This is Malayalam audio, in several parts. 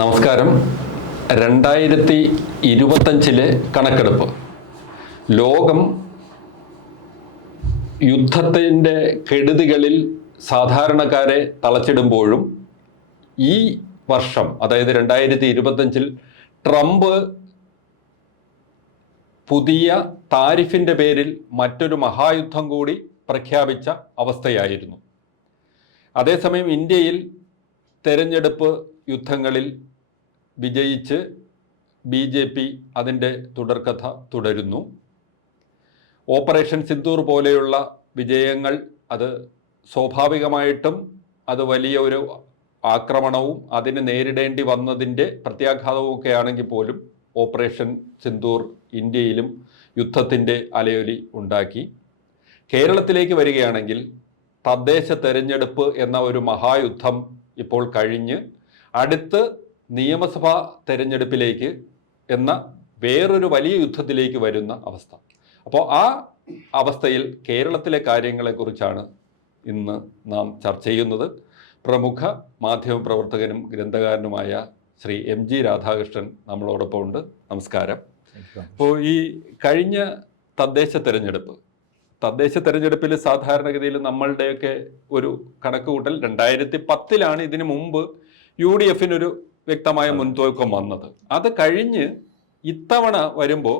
നമസ്കാരം. രണ്ടായിരത്തി ഇരുപത്തഞ്ചിലെ കണക്കെടുപ്പ്. ലോകം യുദ്ധത്തിന്റെ കെടുതികളിൽ സാധാരണക്കാരെ തളച്ചിടുമ്പോഴും ഈ വർഷം അതായത് രണ്ടായിരത്തി ഇരുപത്തഞ്ചിൽ ട്രംപ് പുതിയ താരിഫിന്റെ പേരിൽ മറ്റൊരു മഹായുദ്ധം കൂടി പ്രഖ്യാപിച്ച അവസ്ഥയായിരുന്നു. അതേസമയം ഇന്ത്യയിൽ തെരഞ്ഞെടുപ്പ് യുദ്ധങ്ങളിൽ വിജയിച്ച് ബി ജെ പി അതിന്റെ തുടർക്കഥ തുടരുന്നു. ഓപ്പറേഷൻ സിന്ദൂർ പോലെയുള്ള വിജയങ്ങൾ അത് സ്വാഭാവികമായിട്ടും അത് വലിയ ഒരു ആക്രമണവും അതിന് നേരിടേണ്ടി വന്നതിന്റെ പ്രത്യാഘാതവും ഒക്കെ ആണെങ്കിൽ പോലും ഓപ്പറേഷൻ സിന്ദൂർ ഇന്ത്യയിലും യുദ്ധത്തിന്റെ അലയൊലി ഉണ്ടാക്കി. കേരളത്തിലേക്ക് വരികയാണെങ്കിൽ തദ്ദേശ തെരഞ്ഞെടുപ്പ് എന്ന ഒരു മഹായുദ്ധം ഇപ്പോൾ കഴിഞ്ഞ് അടുത്ത് നിയമസഭാ തെരഞ്ഞെടുപ്പിലേക്ക് എന്ന വേറൊരു വലിയ യുദ്ധത്തിലേക്ക് വരുന്ന അവസ്ഥ. അപ്പോൾ ആ അവസ്ഥയിൽ കേരളത്തിലെ കാര്യങ്ങളെക്കുറിച്ചാണ് ഇന്ന് നാം ചർച്ച ചെയ്യുന്നത്. പ്രമുഖ മാധ്യമപ്രവർത്തകനും ഗ്രന്ഥകാരനുമായ ശ്രീ എം ജി രാധാകൃഷ്ണൻ നമ്മളോടൊപ്പം ഉണ്ട് നമസ്കാരം അപ്പോൾ ഈ കഴിഞ്ഞ തദ്ദേശ തെരഞ്ഞെടുപ്പ് തദ്ദേശ തെരഞ്ഞെടുപ്പിൽ സാധാരണഗതിയിൽ നമ്മളുടെയൊക്കെ ഒരു കണക്കുകൂട്ടൽ രണ്ടായിരത്തി പത്തിലാണ് ഇതിനു മുമ്പ് യു ഡി എഫിനൊരു വ്യക്തമായ മുൻതൂക്കം വന്നത്. അത് കഴിഞ്ഞ് ഇത്തവണ വരുമ്പോൾ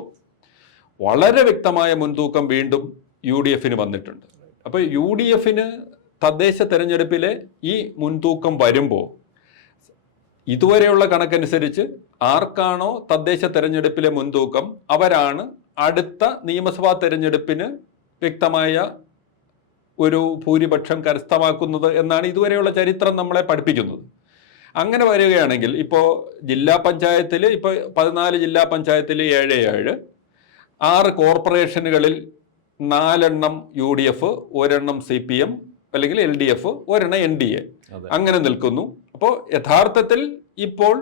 വളരെ വ്യക്തമായ മുൻതൂക്കം വീണ്ടും യു ഡി എഫിന് വന്നിട്ടുണ്ട്. അപ്പോൾ യു ഡി എഫിന് തദ്ദേശ തെരഞ്ഞെടുപ്പിലെ ഈ മുൻതൂക്കം വരുമ്പോൾ ഇതുവരെയുള്ള കണക്കനുസരിച്ച് ആർക്കാണോ തദ്ദേശ തെരഞ്ഞെടുപ്പിലെ മുൻതൂക്കം അവരാണ് അടുത്ത നിയമസഭാ തെരഞ്ഞെടുപ്പിന് വ്യക്തമായ ഒരു ഭൂരിപക്ഷം കരസ്ഥമാക്കുന്നത് എന്നാണ് ഇതുവരെയുള്ള ചരിത്രം നമ്മളെ പഠിപ്പിക്കുന്നത്. അങ്ങനെ വരികയാണെങ്കിൽ ഇപ്പോൾ ജില്ലാ പഞ്ചായത്തിൽ ഇപ്പോൾ പതിനാല് ജില്ലാ പഞ്ചായത്തിൽ ഏഴ് ഏഴ് ആറ് കോർപ്പറേഷനുകളിൽ നാലെണ്ണം യു ഡി എഫ് ഒരെണ്ണം സി പി എം അല്ലെങ്കിൽ എൽ ഡി എഫ് ഒരെണ്ണം എൻ ഡി എ അങ്ങനെ നിൽക്കുന്നു. അപ്പോൾ യഥാർത്ഥത്തിൽ ഇപ്പോൾ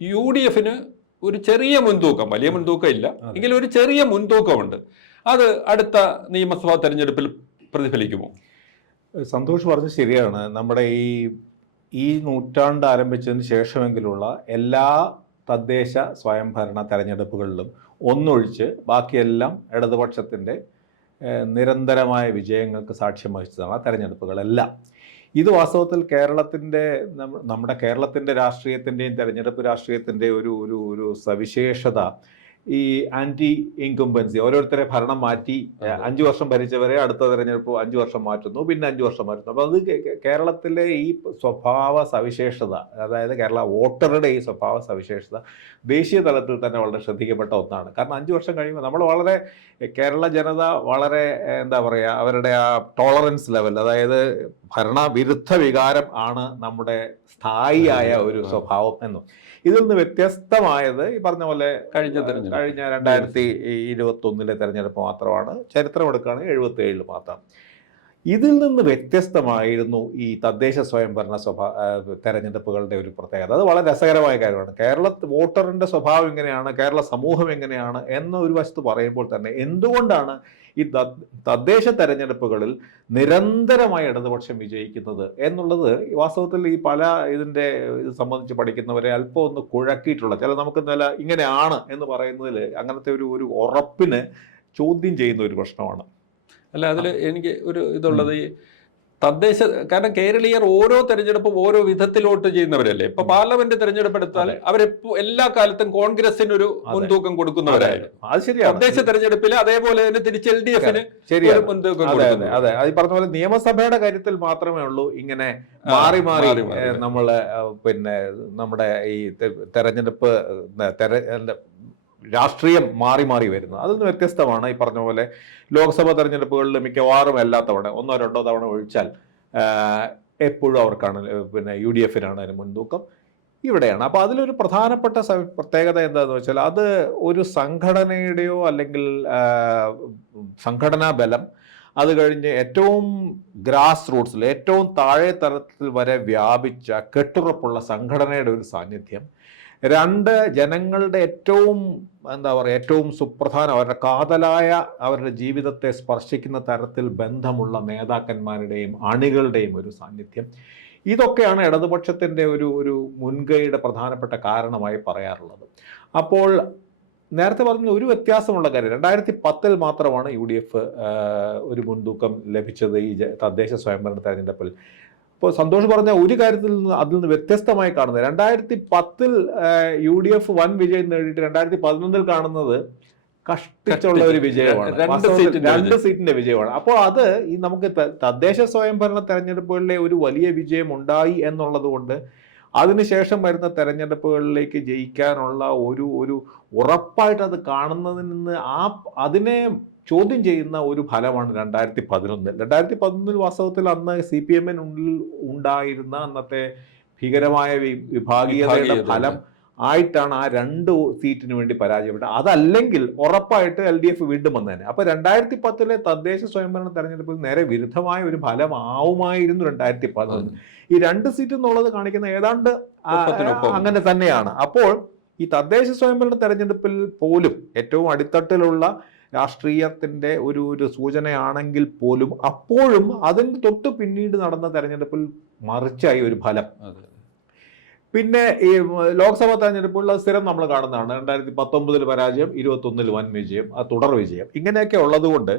യു ഡി എഫിന് ഒരു ചെറിയ മുൻതൂക്കം വലിയ മുൻതൂക്കം ഇല്ല. എങ്കിലും ഒരു ചെറിയ മുൻതൂക്കമുണ്ട്. അത് അടുത്ത നിയമസഭാ തെരഞ്ഞെടുപ്പിൽ പ്രതിഫലിക്കുമോ? സന്തോഷ് പറഞ്ഞ ശരിയാണ്. നമ്മുടെ ഈ ഈ നൂറ്റാണ്ട് ആരംഭിച്ചതിന് ശേഷമെങ്കിലുള്ള എല്ലാ തദ്ദേശ സ്വയംഭരണ തെരഞ്ഞെടുപ്പുകളിലും ഒന്നൊഴിച്ച് ബാക്കിയെല്ലാം ഇടതുപക്ഷത്തിന്റെ നിരന്തരമായ വിജയങ്ങൾക്ക് സാക്ഷ്യം വഹിച്ചതാണ് ആ തെരഞ്ഞെടുപ്പുകളെല്ലാം. ഇത് വാസ്തവത്തിൽ കേരളത്തിന്റെ നമ്മുടെ കേരളത്തിന്റെ രാഷ്ട്രീയത്തിന്റെയും തെരഞ്ഞെടുപ്പ് രാഷ്ട്രീയത്തിന്റെ ഒരു ഒരു ഒരു സവിശേഷത ഈ ആന്റി ഇൻകുംബൻസി ഓരോരുത്തരെ ഭരണം മാറ്റി. അഞ്ചു വർഷം ഭരിച്ചവരെ അടുത്ത തെരഞ്ഞെടുപ്പ് അഞ്ചു വർഷം മാറ്റുന്നു പിന്നെ അഞ്ചു വർഷം മാറ്റുന്നു അപ്പോൾ അത് കേരളത്തിലെ ഈ സ്വഭാവ സവിശേഷത അതായത് കേരള വോട്ടറുടെ ഈ സ്വഭാവ സവിശേഷത ദേശീയ തലത്തിൽ തന്നെ വളരെ ശ്രദ്ധിക്കപ്പെട്ട ഒന്നാണ് കാരണം അഞ്ചു വർഷം കഴിയുമ്പോൾ നമ്മൾ വളരെ കേരള ജനത വളരെ എന്താ പറയുക അവരുടെ ആ ടോളറൻസ് ലെവൽ അതായത് ഭരണവിരുദ്ധ വികാരം ആണ് നമ്മുടെ സ്ഥായിയായ ഒരു സ്വഭാവം എന്നും. ഇതിൽ നിന്ന് വ്യത്യസ്തമായത് ഈ പറഞ്ഞ പോലെ കഴിഞ്ഞ കഴിഞ്ഞ രണ്ടായിരത്തി ഇരുപത്തി ഒന്നിലെ തെരഞ്ഞെടുപ്പ് മാത്രമാണ്. ചരിത്രം എടുക്കുകയാണെങ്കിൽ എഴുപത്തി ഏഴിൽ മാത്രം. ഇതിൽ നിന്ന് വ്യത്യസ്തമായിരുന്നു ഈ തദ്ദേശ സ്വയംഭരണ സ്വഭാ തെരഞ്ഞെടുപ്പുകളുടെ ഒരു പ്രത്യേകത. അത് വളരെ രസകരമായ കാര്യമാണ്. കേരള വോട്ടറിന്റെ സ്വഭാവം എങ്ങനെയാണ് കേരള സമൂഹം എങ്ങനെയാണ് എന്ന ഒരു വശത്ത് പറയുമ്പോൾ തന്നെ എന്തുകൊണ്ടാണ് ഈ തദ്ദേശ തെരഞ്ഞെടുപ്പുകളിൽ നിരന്തരമായി ഇടതുപക്ഷം വിജയിക്കുന്നത് എന്നുള്ളത് വാസ്തവത്തിൽ ഈ പല ഇതിന്റെ ഇത് സംബന്ധിച്ച് പഠിക്കുന്നവരെ അല്പം ഒന്ന് കുഴക്കിയിട്ടുള്ള ചില നമുക്ക് നില ഇങ്ങനെയാണ് എന്ന് പറയുന്നതിൽ അങ്ങനത്തെ ഒരു ഒരു ഉറപ്പിന് ചോദ്യം ചെയ്യുന്ന ഒരു പ്രശ്നമാണ്. അല്ല അതിൽ എനിക്ക് ഒരു ഇതുള്ളത് ഈ തദ്ദേശ കാരണം കേരളീയർ ഓരോ തെരഞ്ഞെടുപ്പും ഓരോ വിധത്തിൽ വോട്ട് ചെയ്യുന്നവരല്ലേ? ഇപ്പൊ പാർലമെന്റ് തെരഞ്ഞെടുപ്പ് എടുത്താൽ അവർ അവരെപ്പോ എല്ലാ കാലത്തും കോൺഗ്രസിന് ഒരു. മുൻതൂക്കം കൊടുക്കുന്നവരായിരുന്നു. അത് ശരിയാണ്. തദ്ദേശ തെരഞ്ഞെടുപ്പിൽ അതേപോലെ തന്നെ തിരിച്ച് എൽ ഡി എഫിന് മുൻതൂക്കം അതെ അതെ പറഞ്ഞ പോലെ നിയമസഭയുടെ കാര്യത്തിൽ മാത്രമേ ഉള്ളൂ. ഇങ്ങനെ മാറി മാറി. നമ്മൾ പിന്നെ നമ്മുടെ ഈ തെരഞ്ഞെടുപ്പ് രാഷ്ട്രീയം മാറി മാറി വരുന്നത് അതൊന്ന് വ്യത്യസ്തമാണ് ഈ പറഞ്ഞ പോലെ ലോക്സഭാ തെരഞ്ഞെടുപ്പുകളിൽ മിക്കവാറും എല്ലാ തവണ ഒന്നോ രണ്ടോ തവണ ഒഴിച്ചാൽ എപ്പോഴും അവർക്കാണ് പിന്നെ യു ഡി എഫിനാണ് അതിന് മുൻതൂക്കം. ഇവിടെയാണ്. അപ്പോൾ അതിലൊരു പ്രധാനപ്പെട്ട പ്രത്യേകത എന്താണെന്ന് വെച്ചാൽ അത് ഒരു സംഘടനയുടെയോ അല്ലെങ്കിൽ സംഘടനാ ബലം അത് കഴിഞ്ഞ് ഏറ്റവും ഗ്രാസ് റൂട്ട്സിൽ ഏറ്റവും താഴെ തലത്തിൽ വരെ വ്യാപിച്ച കെട്ടുറപ്പുള്ള സംഘടനയുടെ ഒരു സാന്നിധ്യം രണ്ട് ജനങ്ങളുടെ ഏറ്റവും എന്താ പറയുക ഏറ്റവും സുപ്രധാന അവരുടെ കാതലായ അവരുടെ ജീവിതത്തെ സ്പർശിക്കുന്ന തരത്തിൽ ബന്ധമുള്ള നേതാക്കന്മാരുടെയും അണികളുടെയും ഒരു സാന്നിധ്യം. ഇതൊക്കെയാണ് ഇടതുപക്ഷത്തിന്റെ ഒരു ഒരു മുൻകൈയുടെ പ്രധാനപ്പെട്ട കാരണമായി പറയാറുള്ളത്. അപ്പോൾ നേരത്തെ പറഞ്ഞ ഒരു വ്യത്യാസമുള്ള കാര്യം രണ്ടായിരത്തി പത്തിൽ മാത്രമാണ് യു ഡി എഫ് ഒരു മുൻതൂക്കം ലഭിച്ചത് ഈ തദ്ദേശ സ്വയംഭരണ തെരഞ്ഞെടുപ്പിൽ. ഇപ്പോൾ സന്തോഷ് പറഞ്ഞ ഒരു കാര്യത്തിൽ നിന്ന് അതിൽ നിന്ന് വ്യത്യസ്തമായി കാണുന്നത്. രണ്ടായിരത്തി പത്തിൽ യു ഡി എഫ് വൻ വിജയം നേടിയിട്ട് രണ്ടായിരത്തി പതിനൊന്നിൽ കാണുന്നത് കഷ്ടിച്ചുള്ള ഒരു വിജയമാണ്. രണ്ട് സീറ്റിന്റെ വിജയമാണ്. അപ്പോൾ അത് ഈ നമുക്ക് തദ്ദേശ സ്വയംഭരണ തെരഞ്ഞെടുപ്പുകളിലെ ഒരു വലിയ വിജയം ഉണ്ടായി എന്നുള്ളത് കൊണ്ട് അതിനുശേഷം വരുന്ന തെരഞ്ഞെടുപ്പുകളിലേക്ക് ജയിക്കാനുള്ള ഒരു ഒരു ഉറപ്പായിട്ട് അത് കാണുന്നതിൽ നിന്ന് ആ അതിനെ ചോദ്യം ചെയ്യുന്ന ഒരു ഫലമാണ് രണ്ടായിരത്തി പതിനൊന്നിൽ രണ്ടായിരത്തി പതിനൊന്നിൽ വാസ്തവത്തിൽ അന്ന് സി പി എമ്മിനുള്ളിൽ ഉണ്ടായിരുന്ന അന്നത്തെ ഭീകരമായ വിഭാഗീയതയുടെ ഫലം ആയിട്ടാണ് ആ രണ്ട് സീറ്റിന് വേണ്ടി പരാജയപ്പെട്ടത്. അതല്ലെങ്കിൽ ഉറപ്പായിട്ട് എൽ ഡി എഫ് വീണ്ടും വന്നേനെ. അപ്പൊ രണ്ടായിരത്തി പത്തിലെ തദ്ദേശ സ്വയംഭരണ തെരഞ്ഞെടുപ്പിൽ നേരെ വിരുദ്ധമായ ഒരു ഫലം ആവുമായിരുന്നു രണ്ടായിരത്തി പതിനൊന്ന് ഈ രണ്ട് സീറ്റ് എന്നുള്ളത് കാണിക്കുന്ന ഏതാണ്ട് അങ്ങനെ തന്നെയാണ്. അപ്പോൾ ഈ തദ്ദേശ സ്വയംഭരണ തെരഞ്ഞെടുപ്പിൽ പോലും ഏറ്റവും അടിത്തട്ടിലുള്ള രാഷ്ട്രീയത്തിന്റെ ഒരു ഒരു സൂചനയാണെങ്കിൽ പോലും അപ്പോഴും അതിന് തൊട്ട് പിന്നീട് നടന്ന തെരഞ്ഞെടുപ്പിൽ മറിച്ചായി ഒരു ഫലം. പിന്നെ ഈ ലോക്സഭാ തെരഞ്ഞെടുപ്പുകളിൽ അത് സ്ഥിരം നമ്മൾ കാണുന്നതാണ്. രണ്ടായിരത്തി പത്തൊമ്പതിൽ പരാജയം ഇരുപത്തൊന്നിൽ വൻ വിജയം തുടർ വിജയം. ഇങ്ങനെയൊക്കെ ഉള്ളതുകൊണ്ട്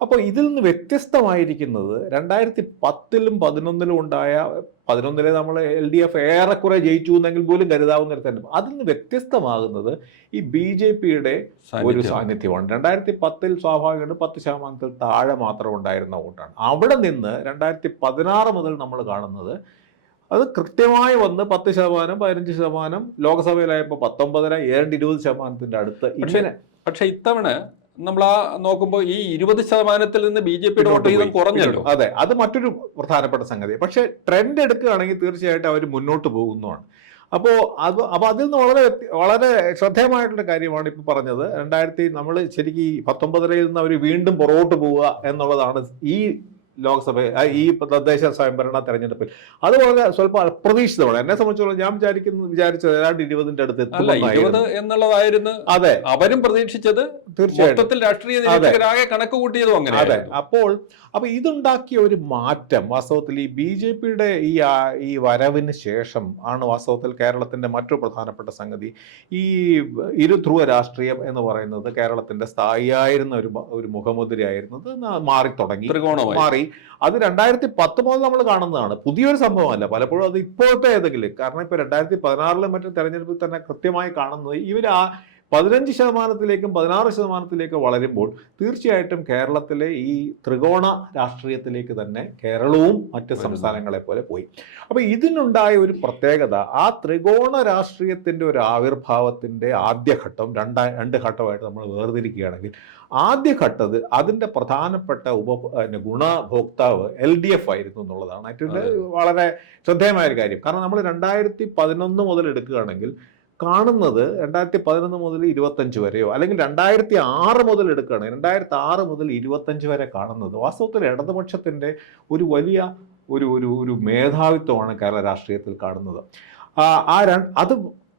അപ്പോൾ ഇതിൽ നിന്ന് വ്യത്യസ്തമായിരിക്കുന്നത് രണ്ടായിരത്തി പത്തിലും പതിനൊന്നിലും ഉണ്ടായ പതിനൊന്നിലെ നമ്മൾ എൽ ഡി എഫ് ഏറെക്കുറെ ജയിച്ചു എന്നെങ്കിൽ പോലും കരുതാവുന്ന ഒരു തെരഞ്ഞെടുപ്പ് അതിൽ നിന്ന് വ്യത്യസ്തമാകുന്നത് ഈ ബി ജെ പിയുടെ ഒരു സാന്നിധ്യം. സാന്നിധ്യമാണ്. രണ്ടായിരത്തി പത്തിൽ സ്വാഭാവികമായിട്ട് പത്ത് ശതമാനത്തിൽ താഴെ മാത്രം ഉണ്ടായിരുന്ന വോട്ടാണ്. അവിടെ നിന്ന് രണ്ടായിരത്തി പതിനാറ് മുതൽ നമ്മൾ കാണുന്നത് അത് കൃത്യമായി വന്ന് പത്ത് ശതമാനം പതിനഞ്ച് ശതമാനം ലോക്സഭയിലായപ്പോൾ പത്തൊമ്പതര ഏഴ് ഇരുപത് ശതമാനത്തിന്റെ അടുത്ത് പക്ഷെ ഇത്തവണ നമ്മൾ ആ നോക്കുമ്പോൾ ഈ ഇരുപത് ശതമാനത്തിൽ നിന്ന് ബി ജെ പിയുടെ വോട്ട് വീതം കുറഞ്ഞല്ലോ. അതെ അത് മറ്റൊരു പ്രധാനപ്പെട്ട സംഗതി. പക്ഷേ ട്രെൻഡ് എടുക്കുകയാണെങ്കിൽ തീർച്ചയായിട്ടും അവർ മുന്നോട്ട് പോകുന്നതാണ്. അപ്പോൾ അത് അപ്പോൾ അതിൽ നിന്ന് വളരെ വളരെ ശ്രദ്ധേയമായിട്ടുള്ള കാര്യമാണ് ഇപ്പോൾ പറഞ്ഞത്. രണ്ടായിരത്തി നമ്മൾ ശരിക്കും ഈ പത്തൊമ്പതരയിൽ നിന്ന് അവർ വീണ്ടും പുറകോട്ട് പോവുക എന്നുള്ളതാണ് ഈ ലോക്സഭ ഈ തദ്ദേശ സ്വയംഭരണ തെരഞ്ഞെടുപ്പിൽ. അത് വളരെ സ്വല്പം അപ്രതീക്ഷിതമാണ്. എന്നെ സംബന്ധിച്ചോളം ഞാൻ വിചാരിക്കുന്നു വിചാരിച്ചത് ഏതാണ്ട് ഇരുപതിന്റെ അടുത്ത് ഇരുപത്. എന്നുള്ളതായിരുന്നു. അതെ. അവരും പ്രതീക്ഷിച്ചത് തീർച്ചയായിട്ടും. രാഷ്ട്രീയ നിരീക്ഷകരാകെ കണക്ക് കൂട്ടിയതും അങ്ങനെ അതെ. അപ്പോൾ അപ്പൊ ഇതുണ്ടാക്കിയ ഒരു മാറ്റം വാസ്തവത്തിൽ ഈ ബി ജെ പിയുടെ ഈ ഈ വരവിന് ശേഷം ആണ് വാസ്തവത്തിൽ കേരളത്തിന്റെ മറ്റു പ്രധാനപ്പെട്ട സംഗതി. ഈ ഇരുധ്രുവ രാഷ്ട്രീയം എന്ന് പറയുന്നത് കേരളത്തിന്റെ സ്ഥായിയായിരുന്ന ഒരു ഒരു മുഖമുദ്രയായിരുന്നത് മാറി തുടങ്ങി ത്രികോണമായി. മാറി. അത് രണ്ടായിരത്തി പത്ത് മുതൽ നമ്മൾ കാണുന്നതാണ്. പുതിയൊരു സംഭവമല്ല. പലപ്പോഴും അത് ഇപ്പോഴത്തെ ഏതെങ്കിലും. കാരണം ഇപ്പൊ രണ്ടായിരത്തി പതിനാറിലും മറ്റും തെരഞ്ഞെടുപ്പിൽ തന്നെ കൃത്യമായി കാണുന്നത് ഇവർ ആ പതിനഞ്ച് ശതമാനത്തിലേക്കും പതിനാറ് ശതമാനത്തിലേക്കും വളരുമ്പോൾ തീർച്ചയായിട്ടും കേരളത്തിലെ ഈ ത്രികോണ രാഷ്ട്രീയത്തിലേക്ക് തന്നെ കേരളവും മറ്റ് സംസ്ഥാനങ്ങളെ പോലെ പോയി. അപ്പോൾ ഇതിനുണ്ടായ ഒരു പ്രത്യേകത ആ ത്രികോണ രാഷ്ട്രീയത്തിന്റെ ഒരു ആവിർഭാവത്തിന്റെ ആദ്യഘട്ടം രണ്ടാ രണ്ട് ഘട്ടമായിട്ട് നമ്മൾ വേർതിരിക്കുകയാണെങ്കിൽ ആദ്യഘട്ടത് അതിന്റെ പ്രധാനപ്പെട്ട ഉപ ഗുണഭോക്താവ് എൽ ഡി എഫ് ആയിരുന്നു എന്നുള്ളതാണ്. ഏറ്റവും വളരെ ശ്രദ്ധേയമായ ഒരു കാര്യം. കാരണം നമ്മൾ രണ്ടായിരത്തി പതിനൊന്ന് മുതൽ എടുക്കുകയാണെങ്കിൽ കാണുന്നത് രണ്ടായിരത്തി പതിനൊന്ന് മുതൽ ഇരുപത്തഞ്ച് വരെയോ? അല്ലെങ്കിൽ രണ്ടായിരത്തി ആറ് മുതൽ എടുക്കുകയാണ്? രണ്ടായിരത്തി ആറ് മുതൽ ഇരുപത്തഞ്ച് വരെ കാണുന്നത്. വാസ്തവത്തിൽ ഇടതുപക്ഷത്തിന്റെ ഒരു വലിയ ഒരു ഒരു ഒരു മേധാവിത്വമാണ് കേരള രാഷ്ട്രീയത്തിൽ കാണുന്നത്. ആ ആ അത്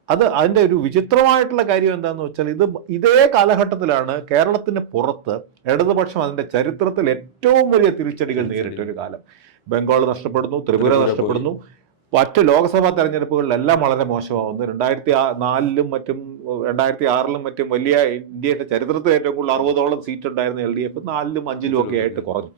അത് അതിന്റെ ഒരു വിചിത്രമായിട്ടുള്ള കാര്യം എന്താണെന്ന് വെച്ചാൽ ഇത് ഇതേ കാലഘട്ടത്തിലാണ് കേരളത്തിന് പുറത്ത് ഇടതുപക്ഷം അതിന്റെ ചരിത്രത്തിൽ ഏറ്റവും വലിയ തിരിച്ചടികൾ നേരിട്ട ഒരു കാലം. ബംഗാൾ നഷ്ടപ്പെടുന്നു ത്രിപുര നഷ്ടപ്പെടുന്നു മറ്റ് ലോക്സഭാ തെരഞ്ഞെടുപ്പുകളിലെല്ലാം വളരെ മോശമാവുന്നു. രണ്ടായിരത്തി നാലിലും മറ്റും രണ്ടായിരത്തി ആറിലും മറ്റും വലിയ ഇന്ത്യയുടെ ചരിത്രത്തിൽ ഏറ്റവും കൂടുതൽ അറുപതോളം സീറ്റ് ഉണ്ടായിരുന്ന എൽ ഡി എഫ് നാലിലും അഞ്ചിലും ഒക്കെ ആയിട്ട് കുറഞ്ഞു.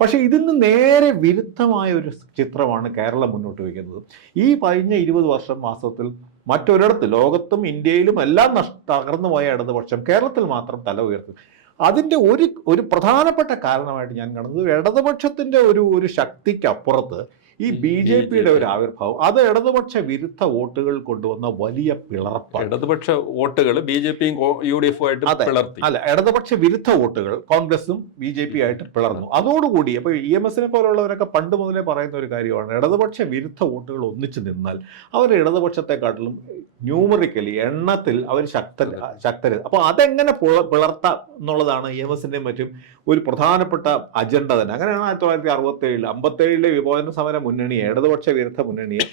പക്ഷേ ഇതിന് നേരെ വിരുദ്ധമായ ഒരു ചിത്രമാണ് കേരളം മുന്നോട്ട് വയ്ക്കുന്നത്. ഈ കഴിഞ്ഞ ഇരുപത് വർഷം മാസത്തിൽ മറ്റൊരിടത്ത് ലോകത്തും ഇന്ത്യയിലും എല്ലാം നഷ് തകർന്നു പോയ ഇടതുപക്ഷം കേരളത്തിൽ മാത്രം തല ഉയർത്തി. അതിന്റെ ഒരു ഒരു പ്രധാനപ്പെട്ട കാരണമായിട്ട് ഞാൻ കാണുന്നത് ഇടതുപക്ഷത്തിന്റെ ഒരു ഒരു ശക്തിക്കപ്പുറത്ത് ഈ ബി ജെ പിയുടെ ഒരു ആവിർഭാവം അത് ഇടതുപക്ഷ വിരുദ്ധ വോട്ടുകൾ കൊണ്ടുവന്ന വലിയ പിളർപ്പാണ്. ഇടതുപക്ഷ വോട്ടുകൾ ബി ജെ പിയും യു ഡി എഫും ആയിട്ട് പിളർത്തി. അല്ല ഇടതുപക്ഷ വിരുദ്ധ വോട്ടുകൾ കോൺഗ്രസും ബി ജെ പി ആയിട്ട് പിളർന്നു. അതോടുകൂടി അപ്പൊ ഇ എം എസിനെ പോലുള്ളവരൊക്കെ പണ്ട് മുതലേ പറയുന്ന ഒരു കാര്യമാണ് ഇടതുപക്ഷ വിരുദ്ധ വോട്ടുകൾ ഒന്നിച്ചു നിന്നാൽ അവർ ഇടതുപക്ഷത്തെക്കാട്ടിലും ന്യൂമറിക്കലി എണ്ണത്തിൽ അവർ ശക്ത ശക്തര്. അപ്പൊ അതെങ്ങനെ പുള- പിളർത്താം എന്നുള്ളതാണ് ഇ എം എസിന്റെയും മറ്റും ഒരു പ്രധാനപ്പെട്ട അജണ്ട തന്നെ. അങ്ങനെയാണ് ആയിരത്തി തൊള്ളായിരത്തി അറുപത്തി ഏഴിൽ അമ്പത്തി ഏഴിലെ വിമോചന സമര മുന്നണിയെ ഇടതുപക്ഷ വിരുദ്ധ മുന്നണിയെ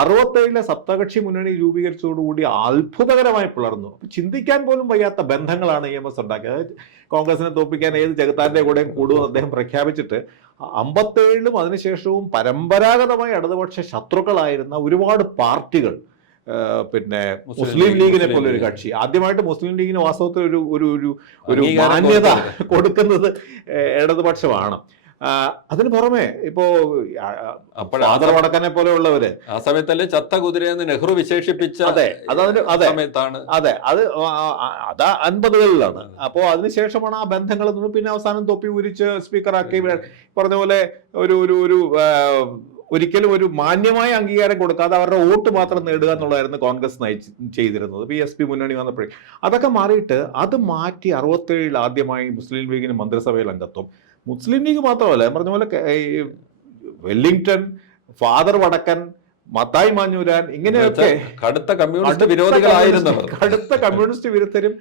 അറുപത്തേഴിലെ സപ്തകക്ഷി മുന്നണി രൂപീകരിച്ചതോടുകൂടി അത്ഭുതകരമായി പിളർന്നു. ചിന്തിക്കാൻ പോലും വയ്യാത്ത ബന്ധങ്ങളാണ് ഇ എം എസ് ഉണ്ടാക്കിയത്. അതായത് കോൺഗ്രസിനെ തോപ്പിക്കാൻ ഏത് ജഗത്താന്റെ കൂടെയും കൂടുമെന്ന് അദ്ദേഹം പ്രഖ്യാപിച്ചിട്ട് അമ്പത്തേഴിലും അതിനുശേഷവും പരമ്പരാഗതമായി ഇടതുപക്ഷ ശത്രുക്കളായിരുന്ന ഒരുപാട് പാർട്ടികൾ പിന്നെ മുസ്ലിം ലീഗിനെ പോലെ ഒരു കക്ഷി. ആദ്യമായിട്ട് മുസ്ലിം ലീഗിന് വാസ്തവത്തിൽ ഒരു ഒരു ഒരു മാന്യത കൊടുക്കുന്നത് ഇടതുപക്ഷമാണ്. അതിന് പുറമെ ഇപ്പോ വടക്കനെ പോലെയുള്ളവര് ആ സമയത്തല്ലേ ചത്ത കുതിരയെന്ന് നെഹ്റു വിശേഷിപ്പിച്ച അതെ അതതിന് അതെ. സമയത്താണ്. അതെ അത് അതാ അൻപതുകളിലാണ്. അപ്പോൾ അതിനുശേഷമാണ് ആ ബന്ധങ്ങൾ പിന്നെ അവസാനം തൊപ്പി ഉരിച്ച് സ്പീക്കറാക്കി പറഞ്ഞ പോലെ ഒരു ഒരു ഒരു ഒരിക്കലും ഒരു മാന്യമായ അംഗീകാരം കൊടുക്കാതെ അവരുടെ വോട്ട് മാത്രം നേടുക എന്നുള്ളതായിരുന്നു കോൺഗ്രസ് നയിച്ച് ചെയ്തിരുന്നത്. പി എസ് പി മുന്നണി വന്നപ്പോഴേ. അതൊക്കെ മാറിയിട്ട് അത് മാറ്റി അറുപത്തേഴിൽ ആദ്യമായി മുസ്ലിം ലീഗിന് മന്ത്രിസഭയിൽ അംഗത്വം. മുസ്ലിം ലീഗ് മാത്രമല്ല ഞാൻ പറഞ്ഞ പോലെ വെല്ലിംഗ്ടൺ ഫാദർ വടക്കൻ മത്തായി മാഞ്ഞൂരാൻ ഇങ്ങനെയൊക്കെ കടുത്ത കമ്മ്യൂണിസ്റ്റ് വിരോധികളായിരുന്നു കടുത്ത കമ്മ്യൂണിസ്റ്റ് വിരുദ്ധരും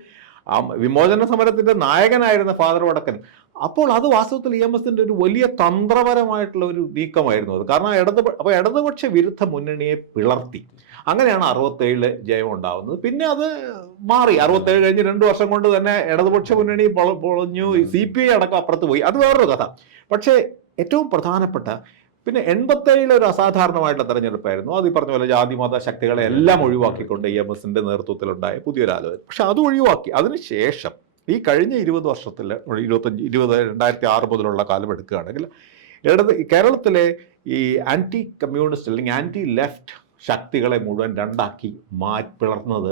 ആ വിമോചന സമരത്തിന്റെ നായകനായിരുന്ന ഫാദർ വടക്കൻ. അപ്പോൾ അത് വാസ്തവത്തിൽ ഇ എം എസിന്റെ ഒരു വലിയ തന്ത്രപരമായിട്ടുള്ള ഒരു നീക്കമായിരുന്നു അത്. കാരണം ഇടത് അപ്പോൾ ഇടതുപക്ഷ വിരുദ്ധ മുന്നണിയെ പിളർത്തി. അങ്ങനെയാണ് അറുപത്തേഴിൽ ജയം ഉണ്ടാവുന്നത്. പിന്നെ അത് മാറി. അറുപത്തേഴ് കഴിഞ്ഞ് രണ്ട് വർഷം കൊണ്ട് തന്നെ ഇടതുപക്ഷ മുന്നണി പൊളഞ്ഞു. സി പി ഐ അടക്കം അപ്പുറത്ത് പോയി. അത് വേറൊരു കഥ. പക്ഷേ ഏറ്റവും പ്രധാനപ്പെട്ട പിന്നെ എൺപത്തേഴിലെ ഒരു അസാധാരണമായിട്ടുള്ള തെരഞ്ഞെടുപ്പായിരുന്നു. അത് ഈ പറഞ്ഞ പോലെ ജാതി മത ശക്തികളെ എല്ലാം ഒഴിവാക്കിക്കൊണ്ട് ഇ എം എസിന്റെ നേതൃത്വത്തിലുണ്ടായ പുതിയൊരു ആലോചന പക്ഷെ അത് ഒഴിവാക്കി. അതിനുശേഷം ഈ കഴിഞ്ഞ ഇരുപത് വർഷത്തിൽ ഇരുപത്തഞ്ച് ഇരുപത് രണ്ടായിരത്തി ആറ് മുതലുള്ള കാലം എടുക്കുകയാണെങ്കിൽ ഇടത് കേരളത്തിലെ ഈ ആന്റി കമ്മ്യൂണിസ്റ്റ് അല്ലെങ്കിൽ ആന്റി ലെഫ്റ്റ് ശക്തികളെ മുഴുവൻ രണ്ടാക്കി മാറ്റി പിളർന്നത്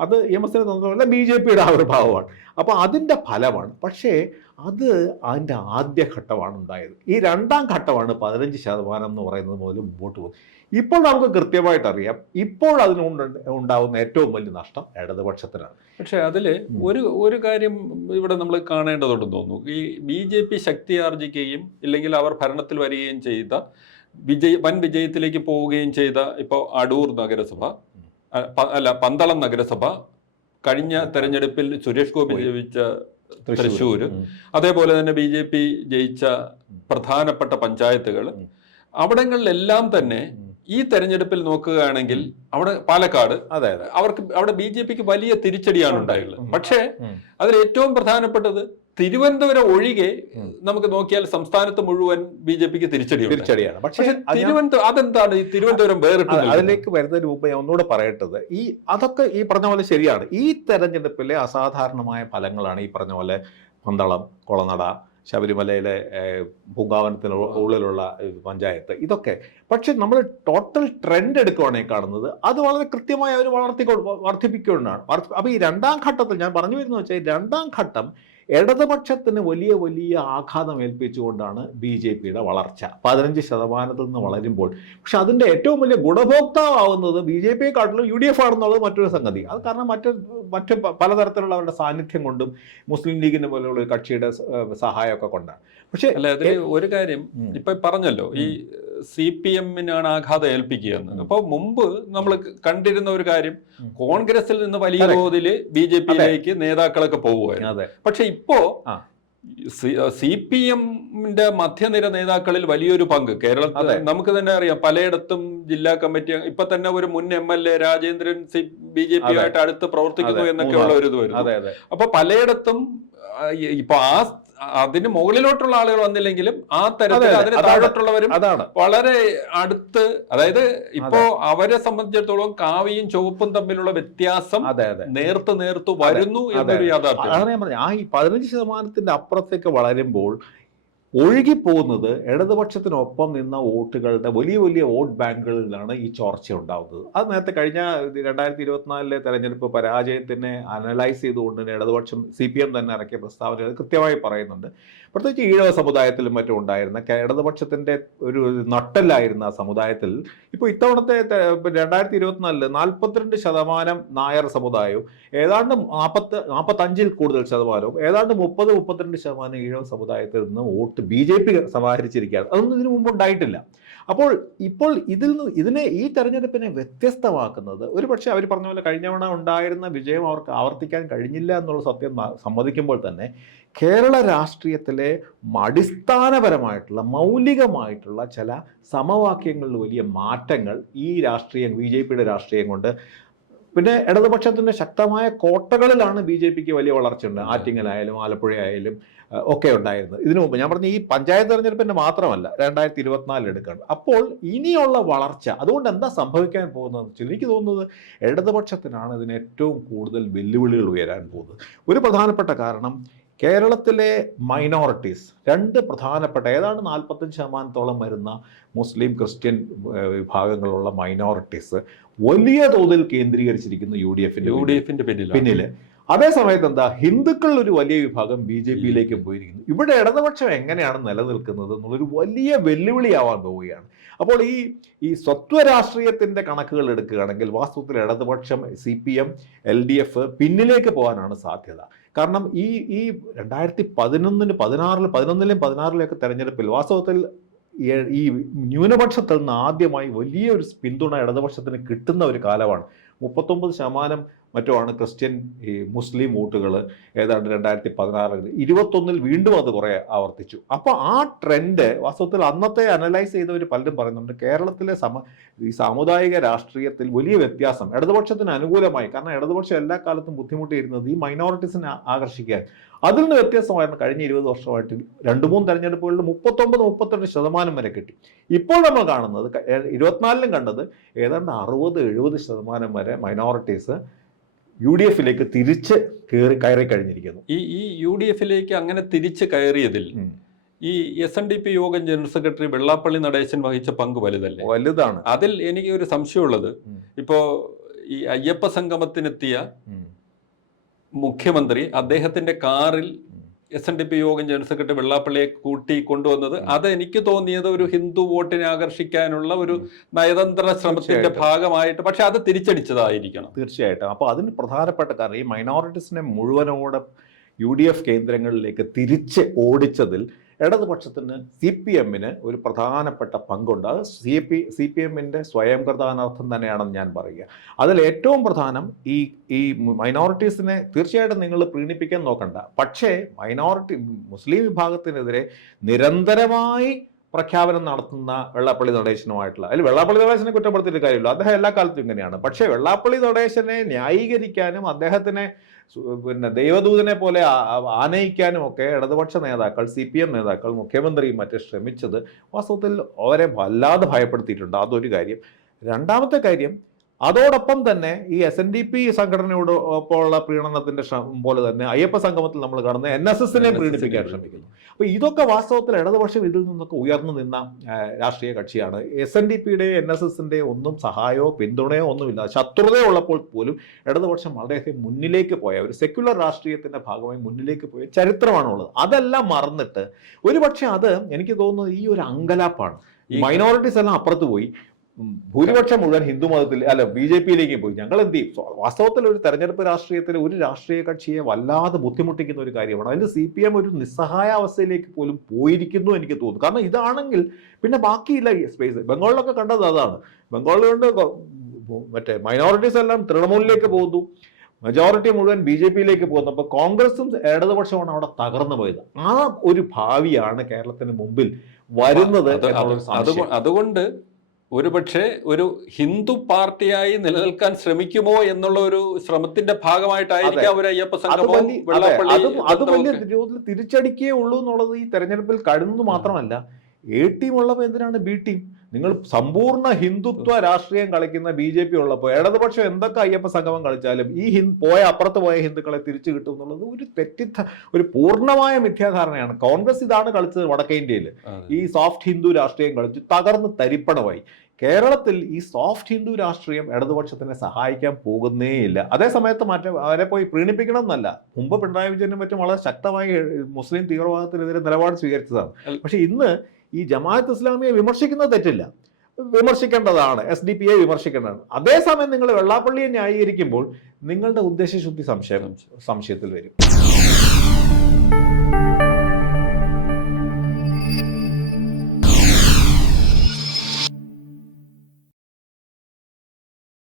അത് എം എസിന് തന്ത്രമല്ല ബി ജെ പിയുടെ ആവിർഭാവമാണ് അപ്പോൾ അതിന്റെ ഫലമാണ്. പക്ഷേ അത് അതിന്റെ ആദ്യ ഘട്ടമാണ് ഉണ്ടായത്. ഈ രണ്ടാം ഘട്ടമാണ് പതിനഞ്ച് ശതമാനം എന്ന് പറയുന്നത് മുതൽ മുമ്പോട്ട് പോകുന്നത്. ഇപ്പോൾ നമുക്ക് കൃത്യമായിട്ട് അറിയാം. ഇപ്പോൾ അതിനുണ്ട് ഉണ്ടാകുന്ന ഏറ്റവും വലിയ നഷ്ടം ഇടതുപക്ഷത്തിനാണ്. പക്ഷേ അതിൽ ഒരു ഒരു കാര്യം ഇവിടെ നമ്മൾ കാണേണ്ടതുണ്ടെന്ന് തോന്നുന്നു. ഈ ബി ജെ പി ശക്തി ആർജിക്കുകയും ഇല്ലെങ്കിൽ അവർ ഭരണത്തിൽ വരികയും ചെയ്ത വിജയ വൻ വിജയത്തിലേക്ക് പോവുകയും ചെയ്ത ഇപ്പോൾ അടൂർ നഗരസഭ അല്ല പന്തളം നഗരസഭ കഴിഞ്ഞ തെരഞ്ഞെടുപ്പിൽ സുരേഷ് ഗോപി ജയിച്ച തൃശ്ശൂർ. അതേപോലെ തന്നെ ബി ജെ പി ജയിച്ച പ്രധാനപ്പെട്ട പഞ്ചായത്തുകൾ. അവിടങ്ങളിലെല്ലാം തന്നെ ഈ തെരഞ്ഞെടുപ്പിൽ നോക്കുകയാണെങ്കിൽ അവിടെ പാലക്കാട് അവർക്ക് അവിടെ ബി ജെ പിക്ക് വലിയ തിരിച്ചടിയാണ് ഉണ്ടായിട്ടുള്ളത് പക്ഷേ. അതിൽ ഏറ്റവും പ്രധാനപ്പെട്ടത് തിരുവനന്തപുരം ഒഴികെ നമുക്ക് നോക്കിയാൽ സംസ്ഥാനത്ത് മുഴുവൻ ബി ജെ പിക്ക് തിരിച്ചടി തിരിച്ചടിയാണ്. പക്ഷേ തിരുവനന്തപുരം അതെന്താണ് ഈ തിരുവനന്തപുരം വേറിട്ട്? അതിലേക്ക് വരുന്നതിന് മുമ്പ് ഞാൻ ഒന്നുകൂടെ പറയട്ടത് ഈ അതൊക്കെ ഈ പറഞ്ഞ പോലെ ശരിയാണ്. ഈ തെരഞ്ഞെടുപ്പിലെ അസാധാരണമായ ഫലങ്ങളാണ് ഈ പറഞ്ഞ പോലെ പന്തളം കൊളനട ശബരിമലയിലെ പൂങ്കാവനത്തിന് ഉള്ളിലുള്ള പഞ്ചായത്ത് ഇതൊക്കെ. പക്ഷെ നമ്മൾ ടോട്ടൽ ട്രെൻഡ് എടുക്കുകയാണെങ്കിൽ കാണുന്നത്. അത് വളരെ കൃത്യമായി അവർ വളർത്തിക്കൊ വർദ്ധിപ്പിക്കൊണ്ടാണ് അപ്പോൾ ഈ രണ്ടാം ഘട്ടത്തിൽ ഞാൻ പറഞ്ഞു വരുന്നത് വെച്ചാൽ രണ്ടാം ഘട്ടം ഇടതുപക്ഷത്തിന് വലിയ വലിയ ആഘാതം ഏൽപ്പിച്ചുകൊണ്ടാണ് ബി ജെ പിയുടെ വളർച്ച. പതിനഞ്ച് ശതമാനത്തിൽ നിന്ന് വളരുമ്പോൾ പക്ഷെ അതിന്റെ ഏറ്റവും വലിയ ഗുണഭോക്താവുന്നത് ബി ജെ പിയെക്കാട്ടിലും യു ഡി എഫ് ആണെന്നുള്ളത് മറ്റൊരു സംഗതി. അത് കാരണം മറ്റ് മറ്റ് പലതരത്തിലുള്ള അവരുടെ സാന്നിധ്യം കൊണ്ടും മുസ്ലിം ലീഗിനെ പോലെയുള്ള ഒരു കക്ഷിയുടെ സഹായമൊക്കെ കൊണ്ടാണ്. പക്ഷേ അല്ല അതിൽ ഒരു കാര്യം ഇപ്പൊ പറഞ്ഞല്ലോ ഈ സി പി എമ്മിനാണ് ആഘാതം ഏൽപ്പിക്കുക. അപ്പൊ മുമ്പ് നമ്മൾ കണ്ടിരുന്ന ഒരു കാര്യം. കോൺഗ്രസിൽ നിന്ന് വലിയ. തോതിൽ ബി ജെ പിയിലേക്ക് നേതാക്കളൊക്കെ പോവുകയാണ് പക്ഷെ ഇപ്പോ. സി പി എമ്മിന്റെ മധ്യനിര നേതാക്കളിൽ വലിയൊരു പങ്ക്. കേരളത്തിൽ നമുക്ക് തന്നെ അറിയാം പലയിടത്തും ജില്ലാ കമ്മിറ്റി ഇപ്പൊ തന്നെ ഒരു മുൻ M L A Rajendran C B J P ആയിട്ട് അടുത്ത് പ്രവർത്തിക്കുന്നു എന്നൊക്കെയുള്ള ഒരു ഇത് വരുന്നു അപ്പൊ പലയിടത്തും ഇപ്പൊ ആ അതിന് മുകളിലോട്ടുള്ള ആളുകൾ വന്നില്ലെങ്കിലും ആ തരത്തിൽ അതെ, അതിന്. താഴോട്ടുള്ളവരും വളരെ അടുത്ത് അതായത് ഇപ്പോ അവരെ സംബന്ധിച്ചിടത്തോളം കാവിയും ചുവപ്പും തമ്മിലുള്ള വ്യത്യാസം നേർത്ത് നേർത്ത് വരുന്നു എന്നൊരു യാഥാർത്ഥ്യം അതാണ് ഞാൻ പറഞ്ഞത്. ആ ഈ പതിനഞ്ച് ശതമാനത്തിന്റെ അപ്പുറത്തേക്ക് വളരുമ്പോൾ ഒഴുകിപ്പോകുന്നത് ഇടതുപക്ഷത്തിനൊപ്പം നിന്ന വോട്ടുകളുടെ വലിയ വലിയ വോട്ട് ബാങ്കുകളിലാണ് ഈ ചോർച്ച ഉണ്ടാകുന്നത് അത് നേരത്തെ കഴിഞ്ഞ രണ്ടായിരത്തി ഇരുപത്തിനാലിലെ തെരഞ്ഞെടുപ്പ് പരാജയത്തിനെ അനലൈസ് ചെയ്തുകൊണ്ട് തന്നെ ഇടതുപക്ഷം സി പി എം തന്നെ ഇറക്കിയ പ്രസ്താവനകൾ കൃത്യമായി പറയുന്നുണ്ട്. പ്രത്യേകിച്ച് ഈഴവ സമുദായത്തിലും മറ്റും ഉണ്ടായിരുന്ന ഇടതുപക്ഷത്തിന്റെ ഒരു നട്ടല്ലായിരുന്ന ആ സമുദായത്തിൽ ഇപ്പോൾ ഇത്തവണത്തെ രണ്ടായിരത്തി ഇരുപത്തിനാലിൽ നാൽപ്പത്തിരണ്ട് ശതമാനം നായർ സമുദായവും ഏതാണ്ട് നാൽപ്പത്തി നാൽപ്പത്തഞ്ചിൽ കൂടുതൽ ശതമാനവും ഏതാണ്ട് മുപ്പത് മുപ്പത്തിരണ്ട് ശതമാനം ഈഴവ സമുദായത്തിൽ നിന്ന് vote vote B J P സമാഹരിച്ചിരിക്കുകയാണ്. അതൊന്നും ഇതിനു മുമ്പ് ഉണ്ടായിട്ടില്ല. അപ്പോൾ ഇപ്പോൾ ഇതിൽ നിന്ന് ഇതിനെ ഈ തെരഞ്ഞെടുപ്പിനെ വ്യത്യസ്തമാക്കുന്നത് ഒരു പക്ഷേ അവർ പറഞ്ഞ പോലെ കഴിഞ്ഞ തവണ ഉണ്ടായിരുന്ന വിജയം അവർക്ക് ആവർത്തിക്കാൻ കഴിഞ്ഞില്ല എന്നുള്ള സത്യം സമ്മതിക്കുമ്പോൾ തന്നെ കേരള രാഷ്ട്രീയത്തിലെ അടിസ്ഥാനപരമായിട്ടുള്ള മൗലികമായിട്ടുള്ള ചില സമവാക്യങ്ങളിൽ വലിയ മാറ്റങ്ങൾ ഈ രാഷ്ട്രീയം ബി ജെ പിയുടെ രാഷ്ട്രീയം കൊണ്ട് പിന്നെ ഇടതുപക്ഷത്തിന്റെ ശക്തമായ കോട്ടകളിലാണ് ബി ജെ പിക്ക് വലിയ വളർച്ചയുണ്ട് ആറ്റിങ്ങലായാലും ആലപ്പുഴയായാലും ഒക്കെ ഉണ്ടായിരുന്നത്. ഇതിനു മുമ്പ് ഞാൻ പറഞ്ഞ ഈ പഞ്ചായത്ത് തെരഞ്ഞെടുപ്പിന്റെ മാത്രമല്ല രണ്ടായിരത്തി ഇരുപത്തിനാലിൽ എടുക്കണം അപ്പോൾ ഇനിയുള്ള വളർച്ച അതുകൊണ്ട് എന്താ സംഭവിക്കാൻ പോകുന്നത് എനിക്ക് തോന്നുന്നത് ഇടതുപക്ഷത്തിനാണ് ഇതിന് ഏറ്റവും കൂടുതൽ വെല്ലുവിളികൾ ഉയരാൻ പോകുന്നത്. ഒരു പ്രധാനപ്പെട്ട കാരണം കേരളത്തിലെ മൈനോറിറ്റീസ് രണ്ട് പ്രധാനപ്പെട്ട ഏതാണ്ട് നാൽപ്പത്തഞ്ച് ശതമാനത്തോളം വരുന്ന മുസ്ലിം ക്രിസ്ത്യൻ വിഭാഗങ്ങളുള്ള മൈനോറിറ്റീസ് വലിയ തോതിൽ കേന്ദ്രീകരിച്ചിരിക്കുന്നു യു ഡി എഫിന്റെ യു ഡി എഫിന്റെ പിന്നിൽ അതേസമയത്ത് അതേ സമയത്ത് എന്താ ഹിന്ദുക്കൾ ഒരു വലിയ വിഭാഗം ബി ജെ പിയിലേക്ക് പോയിരിക്കുന്നു. ഇവിടെ ഇടതുപക്ഷം എങ്ങനെയാണ് നിലനിൽക്കുന്നത് എന്നുള്ളൊരു വലിയ വെല്ലുവിളിയാവാൻ പോവുകയാണ്. അപ്പോൾ ഈ ഈ സ്വത്വ രാഷ്ട്രീയത്തിന്റെ കണക്കുകൾ എടുക്കുകയാണെങ്കിൽ വാസ്തവത്തിൽ ഇടതുപക്ഷം C P M L D F പിന്നിലേക്ക് പോകാനാണ് സാധ്യത. കാരണം ഈ ഈ രണ്ടായിരത്തി പതിനൊന്നിന് പതിനാറിൽ പതിനൊന്നിലെയും പതിനാറിലെയൊക്കെ തെരഞ്ഞെടുപ്പിൽ വാസ്തവത്തിൽ ഈ- ന്യൂനപക്ഷത്തിൽ നിന്ന് ആദ്യമായി വലിയൊരു പിന്തുണ ഇടതുപക്ഷത്തിന് കിട്ടുന്ന ഒരു കാലമാണ്. മുപ്പത്തൊമ്പത് ശതമാനം മറ്റുമാണ് ക്രിസ്ത്യൻ ഈ മുസ്ലിം വോട്ടുകൾ ഏതാണ്ട് രണ്ടായിരത്തി പതിനാറിൽ ഇരുപത്തൊന്നിൽ വീണ്ടും അത് കുറേ ആവർത്തിച്ചു. അപ്പോൾ ആ ട്രെൻഡ് വാസ്തവത്തിൽ അന്നത്തെ അനലൈസ് ചെയ്തവർ പലരും പറയുന്നുണ്ട് കേരളത്തിലെ സമ ഈ സാമുദായിക രാഷ്ട്രീയത്തിൽ വലിയ വ്യത്യാസം ഇടതുപക്ഷത്തിന് അനുകൂലമായി. കാരണം ഇടതുപക്ഷം എല്ലാ കാലത്തും ബുദ്ധിമുട്ടിയിരുന്നത് ഈ മൈനോറിറ്റീസിനെ ആകർഷിക്കാൻ. അതിൽ നിന്ന് വ്യത്യസ്തമായിരുന്നു കഴിഞ്ഞ ഇരുപത് വർഷമായിട്ട് രണ്ട് മൂന്ന് തെരഞ്ഞെടുപ്പുകളിൽ മുപ്പത്തൊമ്പത് മുപ്പത്തെട്ട് ശതമാനം വരെ കിട്ടി. ഇപ്പോൾ നമ്മൾ കാണുന്നത് ഇരുപത്തിനാലിലും കണ്ടത് ഏതാണ്ട് അറുപത് എഴുപത് ശതമാനം വരെ മൈനോറിറ്റീസ് യു ഡി എഫിലേക്ക് തിരിച്ച് കയറി കയറി കഴിഞ്ഞിരിക്കുന്നു. ഈ ഈ യു ഡി എഫിലേക്ക് അങ്ങനെ തിരിച്ച് കയറിയതിൽ ഈ എസ് എൻ ഡി പി യോഗം ജനറൽ സെക്രട്ടറി വെള്ളാപ്പള്ളി നടേശൻ വഹിച്ച പങ്ക് വലുതല്ലേ? വലുതാണ്. അതിൽ എനിക്ക് ഒരു സംശയമുള്ളത്. ഇപ്പോ ഈ അയ്യപ്പ സംഗമത്തിനെത്തിയ മുഖ്യമന്ത്രി അദ്ദേഹത്തിന്റെ കാറിൽ. എസ് എൻ ഡി പി യോഗം ജനറൽ സെക്രട്ടറി വെള്ളാപ്പള്ളിയെ കൂട്ടി കൊണ്ടുവന്നത്. അത് എനിക്ക് തോന്നിയത് ഒരു ഹിന്ദു വോട്ടിനെ ആകർഷിക്കാനുള്ള ഒരു നയതന്ത്ര ശ്രമത്തിന്റെ ഭാഗമായിട്ട് പക്ഷെ അത് തിരിച്ചടിച്ചതായിരിക്കണം. തീർച്ചയായിട്ടും. അപ്പോൾ അതിന് പ്രധാനപ്പെട്ട കാരണം ഈ മൈനോറിറ്റീസിനെ മുഴുവനോടെ യു ഡി എഫ് കേന്ദ്രങ്ങളിലേക്ക് തിരിച്ച് ഓടിച്ചതിൽ ഇടതുപക്ഷത്തിന് സി പി എമ്മിന് ഒരു പ്രധാനപ്പെട്ട പങ്കുണ്ട്. അത് സി പി സി പി എമ്മിന്റെ സ്വയം പ്രധാനാർത്ഥം തന്നെയാണെന്ന് ഞാൻ പറയുക. അതിൽ ഏറ്റവും പ്രധാനം ഈ ഈ മൈനോറിറ്റീസിനെ തീർച്ചയായിട്ടും നിങ്ങൾ പ്രീണിപ്പിക്കാൻ നോക്കണ്ട. പക്ഷേ മൈനോറിറ്റി മുസ്ലിം വിഭാഗത്തിനെതിരെ നിരന്തരമായി പ്രഖ്യാപനം നടത്തുന്ന വെള്ളാപ്പള്ളി നടേശനുമായിട്ടുള്ള അതിൽ വെള്ളാപ്പള്ളി നടേശനെ കുറ്റപ്പെടുത്തിയിട്ട് കാര്യമില്ല. അദ്ദേഹം എല്ലാ കാലത്തും ഇങ്ങനെയാണ്. പക്ഷേ വെള്ളാപ്പള്ളി നടേശനെ ന്യായീകരിക്കാനും അദ്ദേഹത്തിനെ പിന്നെ ദൈവദൂതനെ പോലെ ആനയിക്കാനും ഒക്കെ ഇടതുപക്ഷ നേതാക്കൾ സി പി എം നേതാക്കൾ മുഖ്യമന്ത്രിയും മറ്റും ശ്രമിച്ചത് വാസ്തവത്തിൽ അവരെ വല്ലാതെ ഭയപ്പെടുത്തിയിട്ടുണ്ട്. അതൊരു കാര്യം. രണ്ടാമത്തെ കാര്യം അതോടൊപ്പം തന്നെ ഈ എസ് എൻ ഡി പി സംഘടനയോട് ഒപ്പമുള്ള പ്രീണനത്തിന്റെ പോലെ തന്നെ അയ്യപ്പ സംഗമത്തിൽ നമ്മൾ കാണുന്ന എൻ എസ് എസിനെ പ്രീണിപ്പിക്കാൻ ശ്രമിക്കുന്നു. അപ്പൊ ഇതൊക്കെ വാസ്തവത്തിൽ ഇടതുപക്ഷം ഇതിൽ നിന്നൊക്കെ ഉയർന്നു നിന്ന രാഷ്ട്രീയ കക്ഷിയാണ്. എസ് എൻ ഡി പിയുടെ എൻ എസ് എസിന്റെ ഒന്നും സഹായമോ പിന്തുണയോ ഒന്നുമില്ല. ശത്രുതയുള്ളപ്പോൾ പോലും ഇടതുപക്ഷം വളരെയധികം മുന്നിലേക്ക് പോയ ഒരു സെക്യുലർ രാഷ്ട്രീയത്തിന്റെ ഭാഗമായി മുന്നിലേക്ക് പോയ ചരിത്രമാണുള്ളത് അതെല്ലാം മറന്നിട്ട് ഒരുപക്ഷെ അത് എനിക്ക് തോന്നുന്നത് ഈ ഒരു അങ്കലാപ്പാണ്. മൈനോറിറ്റീസ് എല്ലാം അപ്പുറത്ത് പോയി. ഭൂരിപക്ഷം മുഴുവൻ ഹിന്ദു മതത്തിൽ അല്ല ബി ജെ പിയിലേക്ക് പോയി. ഞങ്ങൾ എന്ത് ചെയ്യും വാസ്തവത്തിൽ ഒരു തെരഞ്ഞെടുപ്പ് രാഷ്ട്രീയത്തിൽ ഒരു രാഷ്ട്രീയ കക്ഷിയെ വല്ലാതെ ബുദ്ധിമുട്ടിക്കുന്ന ഒരു കാര്യമാണ്. അതിൽ സി പി എം ഒരു നിസ്സഹായ അവസ്ഥയിലേക്ക് പോലും പോയിരിക്കുന്നു എനിക്ക് തോന്നുന്നു. കാരണം ഇതാണെങ്കിൽ പിന്നെ ബാക്കിയില്ല ഈ സ്പേസ് ബംഗാളിലൊക്കെ കണ്ടത് അതാണ്. ബംഗാളിലുണ്ട് മറ്റേ മൈനോറിറ്റീസ് എല്ലാം തൃണമൂലിലേക്ക് പോകുന്നു. മെജോറിറ്റി മുഴുവൻ ബി ജെ പിയിലേക്ക് പോകുന്നു. അപ്പോൾ കോൺഗ്രസും ഇടതുപക്ഷമാണ് അവിടെ തകർന്നു പോയത്. ആ ഒരു ഭാവിയാണ് കേരളത്തിന് മുമ്പിൽ വരുന്നത്. അതുകൊണ്ട് ഒരുപക്ഷെ ഒരു ഹിന്ദു പാർട്ടിയായി നിലനിൽക്കാൻ ശ്രമിക്കുമോ എന്നുള്ള ഒരു ശ്രമത്തിന്റെ ഭാഗമായിട്ടായിരിക്കാം ഒരു അയ്യപ്പ വലിയ- അതെ, വലിയ തിരിച്ചടിക്കേ ഉള്ളൂ എന്നുള്ളത് ഈ തെരഞ്ഞെടുപ്പിൽ കഴിഞ്ഞു മാത്രമല്ല. എ ടീം ഉള്ളപ്പോൾ എന്തിനാണ് ബി ടീം നിങ്ങൾ സമ്പൂർണ ഹിന്ദുത്വ രാഷ്ട്രീയം കളിക്കുന്ന ബി ജെ പി ഉള്ളപ്പോൾ ഇടതുപക്ഷം എന്തൊക്കെ അയ്യപ്പ സംഗമം കളിച്ചാലും ഈ ഹിന്ദു പോയ അപ്പുറത്ത് പോയ ഹിന്ദുക്കളെ തിരിച്ചു കിട്ടും എന്നുള്ളത് ഒരു തെറ്റിദ്ധ ഒരു പൂർണമായ മിഥ്യാധാരണയാണ്. കോൺഗ്രസ് ഇതാണ് കളിച്ചത് വടക്കേ ഇന്ത്യയിൽ. ഈ സോഫ്റ്റ് ഹിന്ദു രാഷ്ട്രീയം കളിച്ചു തകർന്ന് തരിപ്പണമായി. കേരളത്തിൽ ഈ സോഫ്റ്റ് ഹിന്ദു രാഷ്ട്രീയം ഇടതുപക്ഷത്തിനെ സഹായിക്കാൻ പോകുന്നേയില്ല അതേ സമയത്ത് മറ്റേ അവരെ പോയി പ്രീണിപ്പിക്കണം എന്നല്ല മുമ്പ് പിണറായി വിജയനും മറ്റും വളരെ ശക്തമായി മുസ്ലിം തീവ്രവാദത്തിനെതിരെ നിലപാട് സ്വീകരിച്ചതാണ്. പക്ഷെ ഇന്ന് ഈ ജമാഅത്ത് ഇസ്ലാമിയെ വിമർശിക്കുന്നത് തെറ്റില്ല. വിമർശിക്കേണ്ടതാണ്. എസ് ഡി പി ഐ വിമർശിക്കേണ്ടതാണ്. അതേസമയം നിങ്ങൾ വെള്ളാപ്പള്ളിയെ ന്യായീകരിക്കുമ്പോൾ നിങ്ങളുടെ ഉദ്ദേശശുദ്ധി സംശയം. സംശയത്തിൽ വരും.